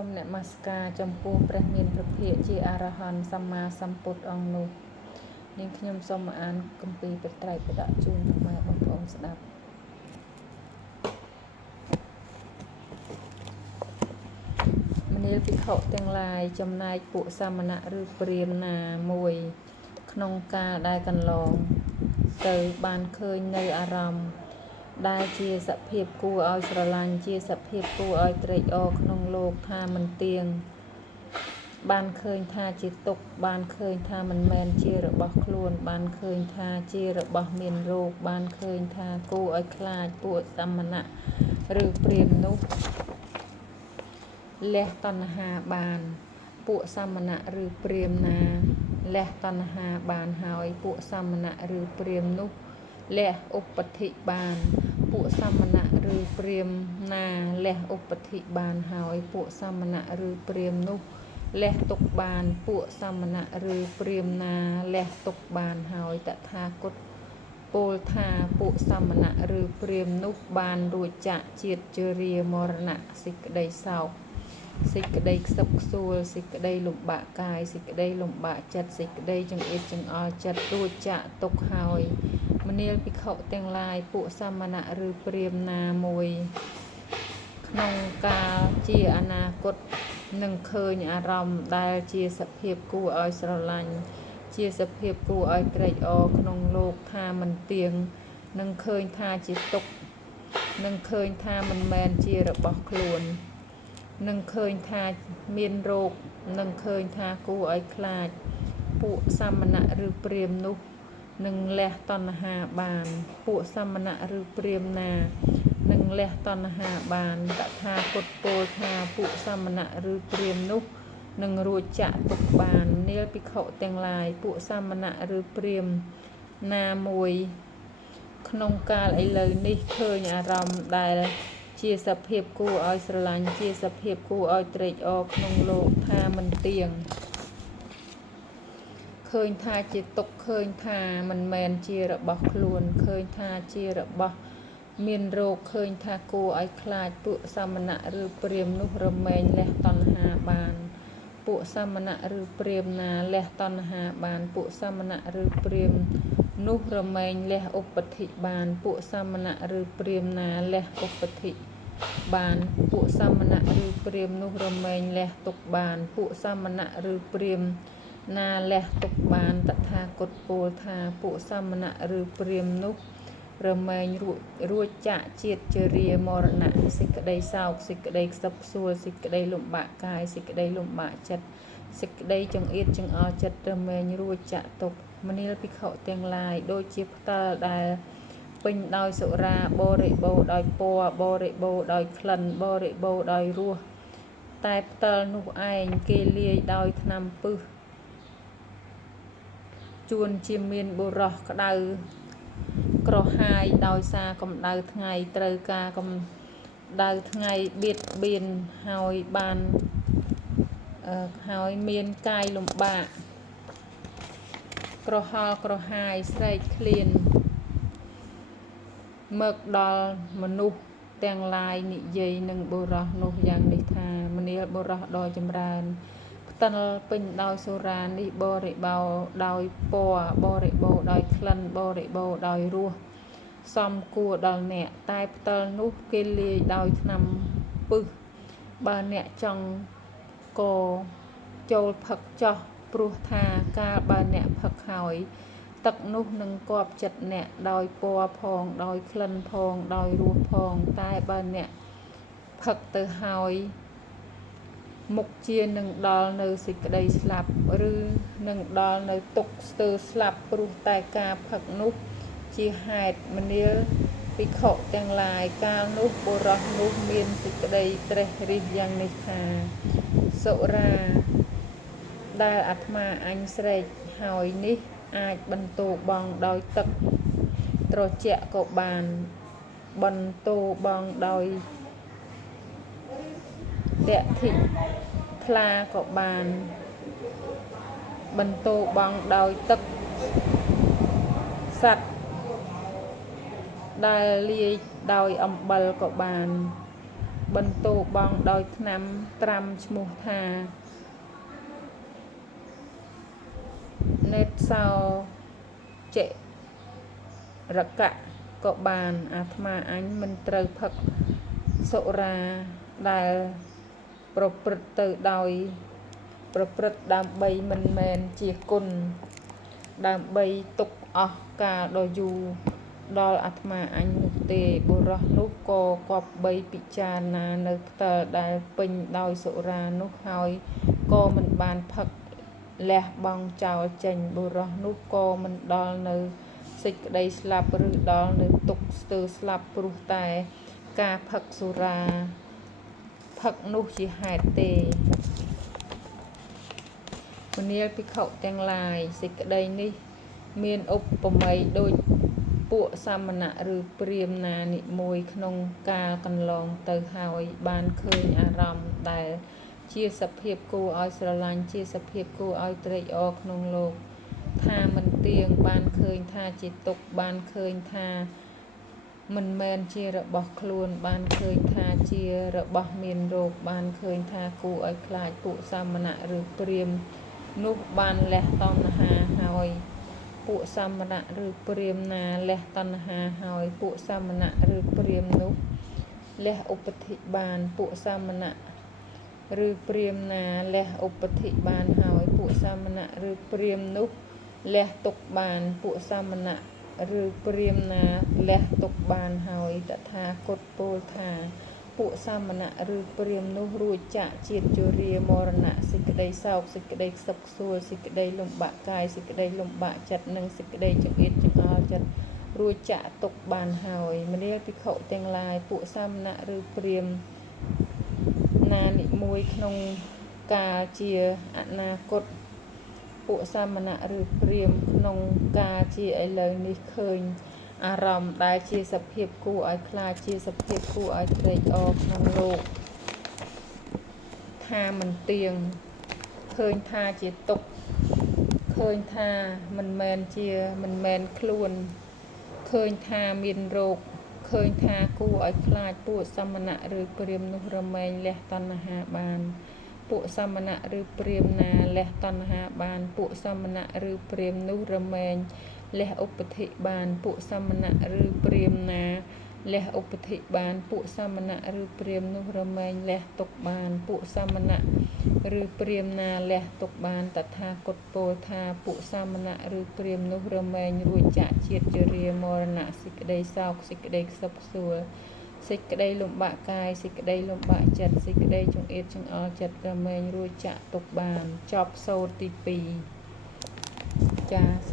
សូមនមស្ការចំពោះព្រះមានព្រះភិក្ខជាអរហន្តសម្មាសម្ពុទ្ធអង្គនោះនាងខ្ញុំសូមអានគម្ពីរព្រះត្រៃបិដកជូនពុកម៉ែបងប្អូនស្ដាប់មនាលភិក្ខុទាំងឡាយចំណែកពួកសាមណៈឬព្រាហ្មណ៍ណាមួយក្នុងកាលដែលកន្លងទៅបានឃើញនៅអារម្មណ៍ដែលជាសភាពគួរឲ្យស្រឡាញ់ជាសភាពគួរឲ្យត្រេកអរក្នុងលោកថាមិនទៀងបានឃើញថាជាទុក្ខបានឃើញថាមិនមែនជារបស់ខ្លួនបានឃើញថាជារបស់មានរោគបានឃើញថាគួរឲ្យខ្លាចពួកសាមណៈឬព្រាហ្មណ៍នោះលះតណ្ហាបានពួកសាមណៈឬព្រាហ្មណ៍ណាលះតណ្ហាបានហើយពួកសាមណៈឬព្រាហ្មណ៍នោះលះឧបธิបានពួកសាមណៈឬព្រាហ្មណ៍ណាលះឧបธิបានហើយពួកសាមណៈឬព្រាហ្មណ៍នោះលះទុក្ខបានពួកសាមណៈឬព្រាហ្មណ៍ណាលះទុក្ខបានហើយតថាគតពោលថាពួកសាមណៈឬព្រាហ្មណ៍នោះបានរួចចាកជាតិជរាមរណៈសេចក្តីសោកសេចក្តីខ្សឹបខ្សួលសេចក្តីលំបាកកាយសេចក្តីលំបាកចិត្តសេចក្តីចង្អៀតចង្អល់ចិត្តរួចចាកទុក្ខហើយមនាលភិក្ខុទាំងឡាយពួកសាមណៈឬព្រាហ្មណ៍ណាមួយក្នុងកាលជាអនាគតនឹងឃើញអារម្មណ៍ដែលជាសភាពគួរឲ្យស្រឡាញ់ជាសភាពគួរឲ្យត្រេកអរក្នុងលោកថាមិនទៀងនឹងឃើញថាជាទុក្ខនឹងឃើញថាមិនមែនជារបស់ខ្លួននឹងឃើញថាមានរោគនឹងឃើញថាគួរឲ្យខ្លាចពួកសាមណៈឬព្រាហ្មណ៍នោះនឹងលះតណ្ហាបានពួកសាមណៈឬព្រាហ្មណ៍ណានឹងលះតណ្ហាបានតថាគតពោលថាពួកសាមណៈឬព្រាហ្មណ៍នោះនឹងរួចចាកទុក្ខបាននាលភិក្ខុទាំងឡាយពួកសាមណៈឬព្រាហ្មណ៍ណាមួយក្នុងកាលឥឡូវនេះឃើញអារម្មណ៍ដែលជាសភាពគួរឲ្យស្រឡាញ់ជាសភាពគួរឲ្យត្រេកអរក្នុងលោកថាមិនទៀងឃើញថាជាទុក្ខឃើញថាមិនមែនជារបស់ខ្លួនឃើញថាជារបស់មានរោគឃើញថាគួរឲ្យខ្លាចពួកសាមណៈឬព្រាហ្មណ៍នោះរមែងលះតណ្ហាបានពួកសាមណៈឬព្រាហ្មណ៍ណាលះតណ្ហាបានពួកសាមណៈឬព្រាហ្មណ៍នោះរមែងលះឧបธิបានពួកសាមណៈឬព្រាហ្មណ៍ណាលះឧបธิបានពួកសាមណៈឬព្រាហ្មណ៍នោះរមែងលះទុក្ខបានពួកសាមណៈឬព្រាហ្មណ៍ណាលះទុក្ខបានតថាគតពោលថាពួកសាមណៈឬព្រាហ្មណ៍នោះរមែងរួចចាកជាតិជរាមរណៈសេចក្តីសោកសេចក្តីខ្សឹបខ្សួលសេចក្តីលំបាកកាយសេចក្តីលំបាកចិត្តសេចក្តីចង្អៀតចង្អល់ចិត្តរមែងរួចចាកទុក្ខមនាលភិក្ខុទាំងឡាយដូចជាផ្តិលដែលពេញដោយសុរាបរិបូរដោយពណ៌បរិបូរដោយក្លិនបរិបូរដោយរសតែផ្តិលនោះឯងគេលាយដោយថ្នាំពឹសជួនជាមានបុរសក្តៅក្រហាយដោយសារកម្ដៅថ្ងៃត្រូវការកម្ដៅថ្ងៃបៀតបៀនហើយមានកាយលំបាកក្រហល់ក្រហាយស្រែកឃ្លានមកដល់មនុស្សទាំងឡាយនិយាយនឹងបុរសនោះយ៉ាងនេះថាមនាលបុរសដ៏ចម្រើនផ្តិលពេញដោយសូរានេះបរិបូរដោយពណ៌បរិបូរដោយក្លិនបរិបូរដោយរសសំគួរដល់អ្នកតែផ្តិលនោះគេលាយដោយថ្នាំពឹសបើអ្នកចង់ក៏ចូលផឹកចោះព្រោះថាកាលបើអ្នកផឹកហើយទឹកនោះនឹងគាប់ចិត្តអ្នកដោយពណ៌ផងដោយក្លិនផងដោយរសផងតែបើអ្នកផឹកទៅហើយមុខជានឹងដល់នៅសេចក្តីស្លាប់ឬនឹងដល់នៅទុក្ខស្ទើរស្លាប់ព្រោះតែការផឹកនោះជាហេតុមនាលភិក្ខុទាំងឡាយកាលនោះបុរសនោះមានសេចក្តីត្រេះរិះយ៉ាងនេះថាសុរាដែលអាត្មាអញស្រែកហើយនេះអាចបន្ទោបង់ដោយទឹកត្រជាក់ក៏បានបន្ទោបង់ដោយតធិថ្លាក៏បានបន្ទោបង់ដោយទឹកសត្វដែលលាយដោយអំបិលក៏បាន បន្ទោបងដោយថ្នាំត្រាំឈ្មោះថាណេតសោចេរកៈក៏បានអាត្មាអញមិនត្រូវផឹកសុរាដែលប្រព្រឹត្តទៅដោយប្រព្រឹត្តដើម្បីមិនមែនជាគុណដើម្បីទុកអស់កាលដ៏យូរដល់អាត្មាអញនោះទេបុរសនោះក៏គប្បីពិចារណានៅផ្ទាល់ដែលពេញដោយសុរានោះហើយក៏មិនបានផឹកលះបង់ចោលចេញបុរសនោះក៏មិនដល់នៅសេចក្តីស្លាប់ឬដល់នៅទុក្ខស្ទើរស្លាប់ព្រោះតែការផឹកសុរាផឹកនោះជាហេតុទេមនាលភិក្ខុទាំងឡាយសេចក្តីនេះមានឧបមាដូចពួកសាមណៈឬព្រាហ្មណ៍ណានិមួយក្នុងកាលកន្លងទៅហើយបានឃើញអារម្មណ៍ដែលជាសភាពគួរឲ្យស្រឡាញ់ជាសភាពគួរឲ្យត្រេកអរក្នុងលោកថាមិនទៀងបានឃើញថាជាទុក្ខបានឃើញថាមិនមែនជារបស់ខ្លួនបានឃើញថាជារបស់មានរោគបានឃើញថាគួរឲ្យខ្លាចពួកសាមណៈឬព្រាហ្មណ៍នោះបានលះតណ្ហាហើយពួកសាមណៈឬព្រាហ្មណ៍ណាលះតណ្ហាហើយពួកសាមណៈឬព្រាហ្មណ៍នោះលះឧបធិបានពួកសាមណៈឬព្រាហ្មណ៍ណាលះឧបធិបានហើយពួកសាមណៈឬព្រាហ្មណ៍នោះលះទុក្ខបានពួកសាមណៈឬព្រាហ្មណ៍ណាលះទុក្ខបានហើយតថាគតពោលថាពួកសាមណៈឬព្រាហ្មណ៍នោះរួចចាកជាតិជរាមរណៈសេចក្តីសោកសេចក្តីខ្សឹបខ្សួលសេចក្តីលំបាកកាយសេចក្តីលំបាកចិត្តនិងសេចក្តីចង្អៀតចង្អល់ចិត្តរួចចាកទុក្ខបានហើយមនាលភិក្ខុទាំងឡាយពួកសាមណៈឬព្រាហ្មណ៍ណានិមួយក្នុងកាលជាអនាគតពួកសាមណៈឬព្រាហ្មណ៍ក្នុងកាលជាឥឡូវនេះឃើញអារម្មណ៍ដែលជាសភាពគួរឲ្យខ្លាចជាសភាពគួរឲ្យត្រេកអរក្នុងលោកថាមិនទៀងឃើញថាជាទុក្ខឃើញថាមិនមែនខ្លួនឃើញថាមានរោគឃើញថាគួរឲ្យខ្លាចពួកសាមណៈឬព្រាហ្មណ៍នោះរមែងលះតណ្ហាបានពួកសាមណៈឬព្រាហ្មណ៍ណាលះតណ្ហាបានពួកសាមណៈឬព្រាហ្មណ៍នោះរមែងលះឧបធិបានពួកសាមណៈឬព្រាហ្មណ៍ណាលះឧបធិបានពួកសាមណៈឬព្រាហ្មណ៍នោះរមែងលះទុក្ខបានពួកសាមណៈឬព្រាហ្មណ៍ណាលះទុក្ខបានតថាគតពោលថាពួកសាមណៈឬព្រាហ្មណ៍នោះរមែងរួចចាកជាតិជរាមរណៈសេចក្តីសោកសេចក្តីខ្សឹបខ្សួលសេចក្តីលំបាកកាយសេចក្តីលំបាកចិត្តសេចក្តីចង្អៀតចង្អល់ចិត្តរមែងរួចចាកទុក្ខបានចប់សូត្រទី2ចាស